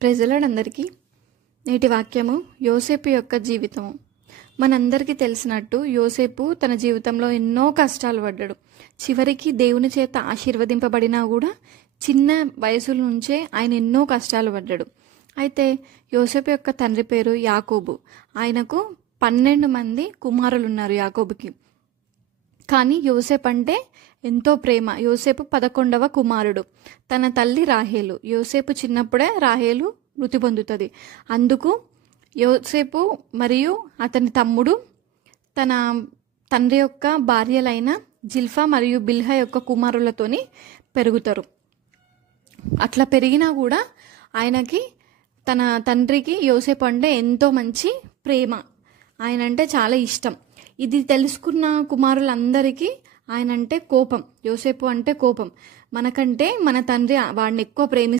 Praise the lord అందరికీ. నేటి వాక్యము యోసేపు యొక్క జీవితము. మనందరికీ తెలిసినట్టు యోసేపు తన జీవితంలో ఎన్నో కష్టాలు పడ్డాడు. చివరికి దేవుని చేత ఆశీర్వదింపబడినా కూడా చిన్న వయసు నుంచే ఆయన ఎన్నో కష్టాలు పడ్డాడు. అయితే యోసేపు యొక్క తండ్రి పేరు యాకోబు. ఆయనకు 12 మంది కుమారులు ఉన్నారు యాకోబుకి. కానీ యోసేపు అంటే ఎంతో ప్రేమ. యోసేపు 11వ కుమారుడు. తన తల్లి రాహేలు. యోసేపు చిన్నప్పుడే రాహేలు మృతి పొందుతుంది. అందుకు యోసేపు మరియు అతని తమ్ముడు తన తండ్రి యొక్క భార్యలైన జిల్ఫా మరియు బిల్హా యొక్క కుమారులతోని పెరుగుతారు. అట్లా పెరిగినా కూడా ఆయనకి తన తండ్రికి యోసేపు అంటే ఎంతో మంచి ప్రేమ. ఆయన అంటే చాలా ఇష్టం. ఇది తెలుసుకున్న కుమారులందరికీ ఆయన అంటే కోపం. యోసేపు అంటే కోపం. మనకంటే మన తండ్రి వాడిని ఎక్కువ